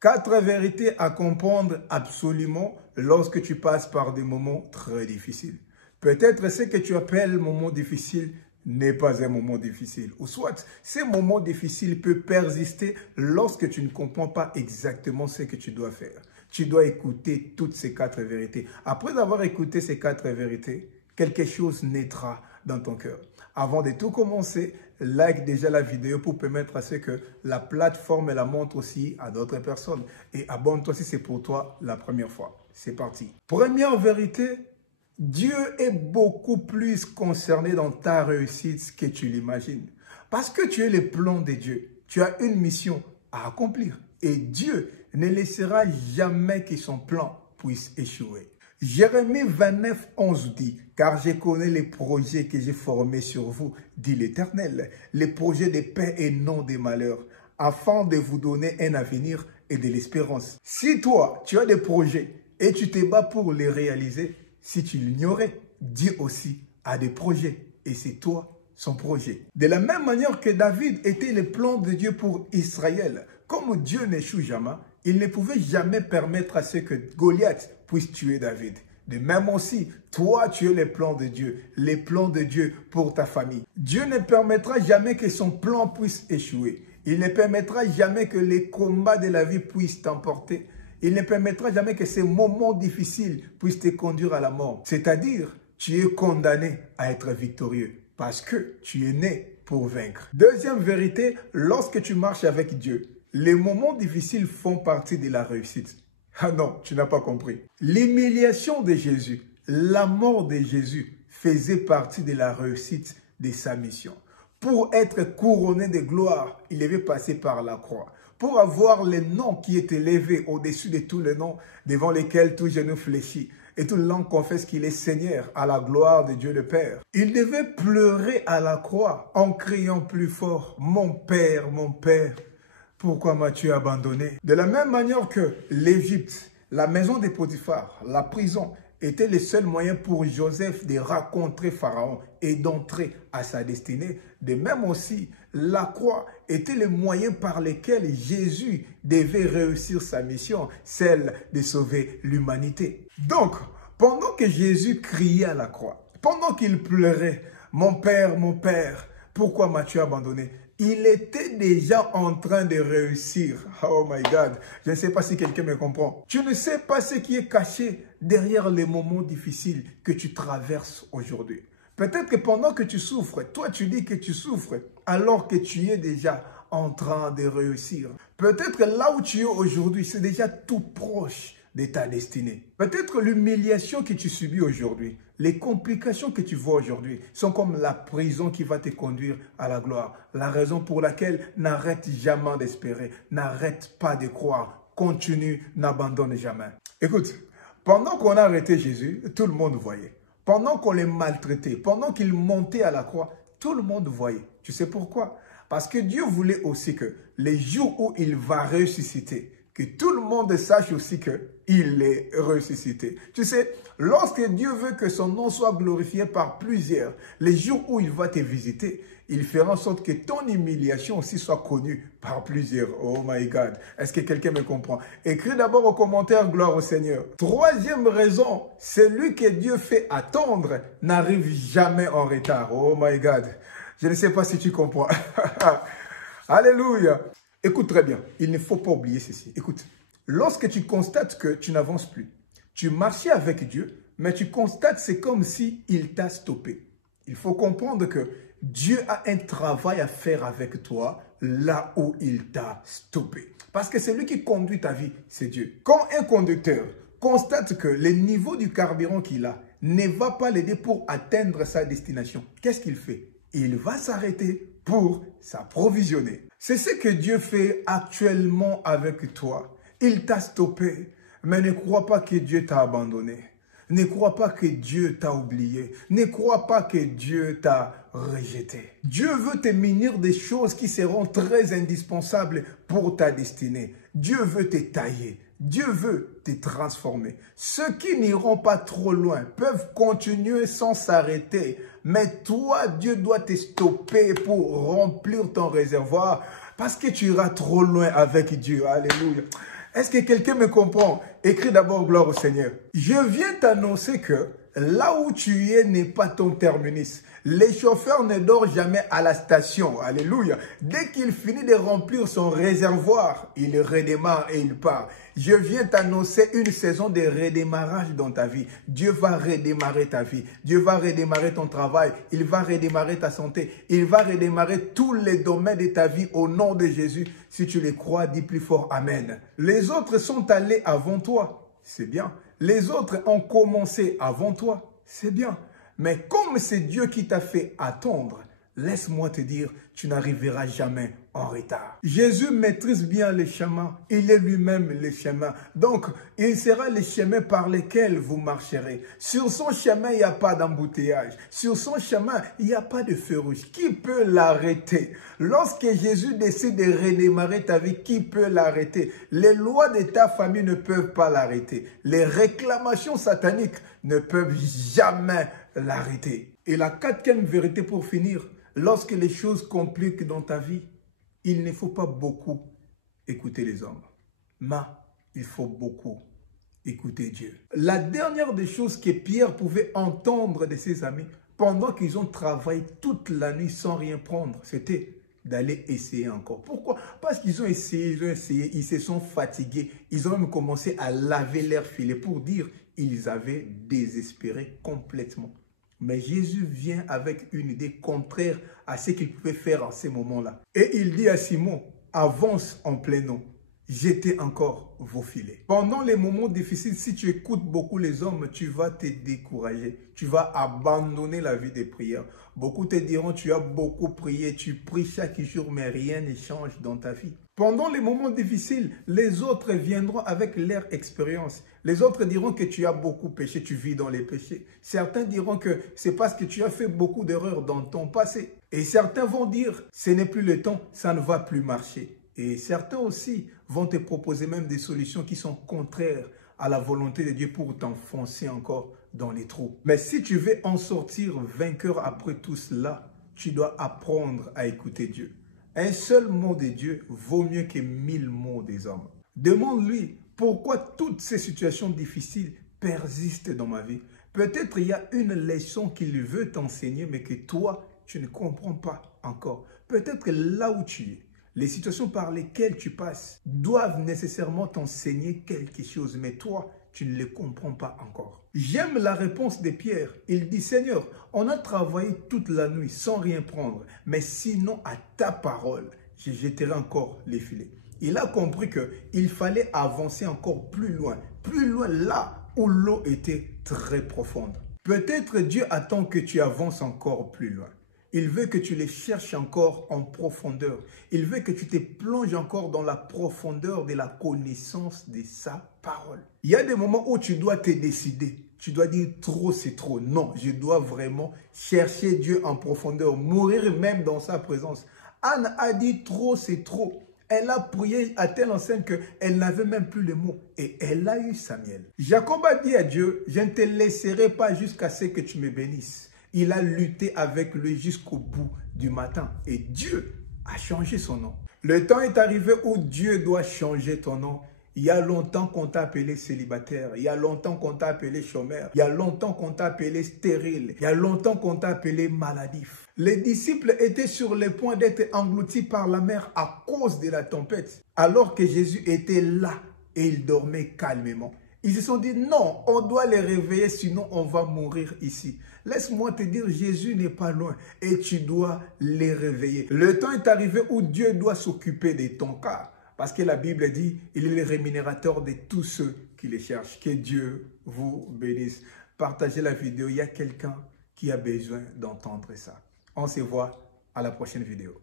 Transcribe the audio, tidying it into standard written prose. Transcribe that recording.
4 vérités à comprendre absolument lorsque tu passes par des moments très difficiles. Peut-être ce que tu appelles moment difficile n'est pas un moment difficile. Ou soit, ces moments difficiles peuvent persister lorsque tu ne comprends pas exactement ce que tu dois faire. Tu dois écouter toutes ces 4 vérités. Après avoir écouté ces 4 vérités, quelque chose naîtra dans ton cœur. Avant de tout commencer, like déjà la vidéo pour permettre à ce que la plateforme la montre aussi à d'autres personnes. Et abonne-toi si c'est pour toi la première fois. C'est parti. Première vérité, Dieu est beaucoup plus concerné dans ta réussite que tu l'imagines. Parce que tu es le plan de Dieu. Tu as une mission à accomplir. Et Dieu ne laissera jamais que son plan puisse échouer. Jérémie 29, 11 dit, « Car je connais les projets que j'ai formés sur vous, dit l'Éternel, les projets de paix et non de malheur, afin de vous donner un avenir et de l'espérance. » Si toi, tu as des projets et tu te bats pour les réaliser, si tu l'ignorais, Dieu aussi a des projets et c'est toi son projet. De la même manière que David était le plan de Dieu pour Israël, comme Dieu n'échoue jamais, il ne pouvait jamais permettre à ce que Goliath puisse tuer David. De même aussi, toi, tu es le plan de Dieu, les plans de Dieu pour ta famille. Dieu ne permettra jamais que son plan puisse échouer. Il ne permettra jamais que les combats de la vie puissent t'emporter. Il ne permettra jamais que ces moments difficiles puissent te conduire à la mort. C'est-à-dire, tu es condamné à être victorieux parce que tu es né pour vaincre. Deuxième vérité, lorsque tu marches avec Dieu, les moments difficiles font partie de la réussite. Ah non, tu n'as pas compris. L'humiliation de Jésus, la mort de Jésus faisait partie de la réussite de sa mission. Pour être couronné de gloire, il devait passer par la croix. Pour avoir le nom qui est élevé au-dessus de tous les noms, devant lesquels tout genou fléchit et toute langue confesse qu'il est Seigneur à la gloire de Dieu le Père. Il devait pleurer à la croix en criant plus fort, « Mon Père, pourquoi m'as-tu abandonné ?» De la même manière que l'Égypte, la maison de Potiphar, la prison, était le seul moyen pour Joseph de rencontrer Pharaon et d'entrer à sa destinée. De même aussi, la croix était le moyen par lequel Jésus devait réussir sa mission, celle de sauver l'humanité. Donc, pendant que Jésus criait à la croix, pendant qu'il pleurait, « Mon Père, pourquoi m'as-tu abandonné ?» Il était déjà en train de réussir. Oh my God, je ne sais pas si quelqu'un me comprend. Tu ne sais pas ce qui est caché derrière les moments difficiles que tu traverses aujourd'hui. Peut-être que pendant que tu souffres, toi tu dis que tu souffres alors que tu es déjà en train de réussir. Peut-être que là où tu es aujourd'hui, c'est déjà tout proche de ta destinée. Peut-être l'humiliation que tu subis aujourd'hui, les complications que tu vois aujourd'hui sont comme la prison qui va te conduire à la gloire. La raison pour laquelle n'arrête jamais d'espérer, n'arrête pas de croire, continue, n'abandonne jamais. Écoute, pendant qu'on a arrêté Jésus, tout le monde voyait. Pendant qu'on les maltraitait, pendant qu'il montait à la croix, tout le monde voyait. Tu sais pourquoi? Parce que Dieu voulait aussi que les jours où il va ressusciter, que tout le monde sache aussi qu'il est ressuscité. Tu sais, lorsque Dieu veut que son nom soit glorifié par plusieurs, les jours où il va te visiter, il fera en sorte que ton humiliation aussi soit connue par plusieurs. Oh my God, est-ce que quelqu'un me comprend? Écris d'abord aux commentaires, gloire au Seigneur. Troisième raison, celui que Dieu fait attendre n'arrive jamais en retard. Oh my God, je ne sais pas si tu comprends. Alléluia. Écoute très bien, il ne faut pas oublier ceci. Écoute, lorsque tu constates que tu n'avances plus, tu marchais avec Dieu, mais tu constates que c'est comme si il t'a stoppé. Il faut comprendre que Dieu a un travail à faire avec toi là où il t'a stoppé. Parce que c'est lui qui conduit ta vie, c'est Dieu. Quand un conducteur constate que le niveau du carburant qu'il a ne va pas l'aider pour atteindre sa destination, qu'est-ce qu'il fait? Il va s'arrêter pour s'approvisionner. C'est ce que Dieu fait actuellement avec toi. Il t'a stoppé, mais ne crois pas que Dieu t'a abandonné. Ne crois pas que Dieu t'a oublié. Ne crois pas que Dieu t'a rejeté. Dieu veut te munir des choses qui seront très indispensables pour ta destinée. Dieu veut te tailler. Dieu veut te transformer. Ceux qui n'iront pas trop loin peuvent continuer sans s'arrêter. Mais toi, Dieu doit te stopper pour remplir ton réservoir parce que tu iras trop loin avec Dieu. Alléluia. Est-ce que quelqu'un me comprend? Écris d'abord gloire au Seigneur. Je viens t'annoncer que là où tu es n'est pas ton terminus. Les chauffeurs ne dorment jamais à la station. Alléluia. Dès qu'il finit de remplir son réservoir, il redémarre et il part. Je viens t'annoncer une saison de redémarrage dans ta vie. Dieu va redémarrer ta vie. Dieu va redémarrer ton travail. Il va redémarrer ta santé. Il va redémarrer tous les domaines de ta vie au nom de Jésus. Si tu les crois, dis plus fort Amen. Les autres sont allés avant toi. C'est bien. Les autres ont commencé avant toi. C'est bien. Mais comme c'est Dieu qui t'a fait attendre, laisse-moi te dire, tu n'arriveras jamais en retard. Jésus maîtrise bien les chemins. Il est lui-même le chemin. Donc, il sera le chemin par lesquels vous marcherez. Sur son chemin, il n'y a pas d'embouteillage. Sur son chemin, il n'y a pas de feu rouge. Qui peut l'arrêter? Lorsque Jésus décide de redémarrer ta vie, qui peut l'arrêter? Les lois de ta famille ne peuvent pas l'arrêter. Les réclamations sataniques ne peuvent jamais l'arrêter. Et la quatrième vérité pour finir, lorsque les choses compliquent dans ta vie, il ne faut pas beaucoup écouter les hommes, mais il faut beaucoup écouter Dieu. La dernière des choses que Pierre pouvait entendre de ses amis pendant qu'ils ont travaillé toute la nuit sans rien prendre, c'était d'aller essayer encore. Pourquoi? Parce qu'ils ont essayé, ils se sont fatigués, ils ont même commencé à laver leurs filets pour dire qu'ils avaient désespéré complètement. Mais Jésus vient avec une idée contraire à ce qu'il pouvait faire en ces moments-là. Et il dit à Simon, avance en plein eau, jetez encore vos filets. Pendant les moments difficiles, si tu écoutes beaucoup les hommes, tu vas te décourager. Tu vas abandonner la vie de prière. Beaucoup te diront, tu as beaucoup prié, tu pries chaque jour, mais rien ne change dans ta vie. Pendant les moments difficiles, les autres viendront avec leur expérience. Les autres diront que tu as beaucoup péché, tu vis dans les péchés. Certains diront que c'est parce que tu as fait beaucoup d'erreurs dans ton passé. Et certains vont dire, ce n'est plus le temps, ça ne va plus marcher. Et certains aussi vont te proposer même des solutions qui sont contraires à la volonté de Dieu pour t'enfoncer encore dans les trous. Mais si tu veux en sortir vainqueur après tout cela, tu dois apprendre à écouter Dieu. Un seul mot de Dieu vaut mieux que 1000 mots des hommes. Demande-lui pourquoi toutes ces situations difficiles persistent dans ma vie. Peut-être il y a une leçon qu'il veut t'enseigner, mais que toi, tu ne comprends pas encore. Peut-être que là où tu es, les situations par lesquelles tu passes doivent nécessairement t'enseigner quelque chose, mais toi, tu ne les comprends pas encore. J'aime la réponse de Pierre. Il dit, Seigneur, on a travaillé toute la nuit sans rien prendre, mais sinon à ta parole, je jetterai encore les filets. Il a compris qu'il fallait avancer encore plus loin là où l'eau était très profonde. Peut-être Dieu attend que tu avances encore plus loin. Il veut que tu les cherches encore en profondeur. Il veut que tu te plonges encore dans la profondeur de la connaissance de sa parole. Il y a des moments où tu dois te décider. Tu dois dire trop, c'est trop. Non, je dois vraiment chercher Dieu en profondeur, mourir même dans sa présence. Anne a dit trop, c'est trop. Elle a prié à telle enseigne qu'elle n'avait même plus les mots. Et elle a eu Samuel. Jacob a dit à Dieu, je ne te laisserai pas jusqu'à ce que tu me bénisses. Il a lutté avec lui jusqu'au bout du matin. Et Dieu a changé son nom. Le temps est arrivé où Dieu doit changer ton nom. Il y a longtemps qu'on t'a appelé célibataire. Il y a longtemps qu'on t'a appelé chômeur. Il y a longtemps qu'on t'a appelé stérile. Il y a longtemps qu'on t'a appelé maladif. Les disciples étaient sur le point d'être engloutis par la mer à cause de la tempête. Alors que Jésus était là et il dormait calmement. Ils se sont dit, non, on doit les réveiller, sinon on va mourir ici. Laisse-moi te dire, Jésus n'est pas loin et tu dois les réveiller. Le temps est arrivé où Dieu doit s'occuper de ton cas. Parce que la Bible dit, il est le rémunérateur de tous ceux qui les cherchent. Que Dieu vous bénisse. Partagez la vidéo, il y a quelqu'un qui a besoin d'entendre ça. On se voit à la prochaine vidéo.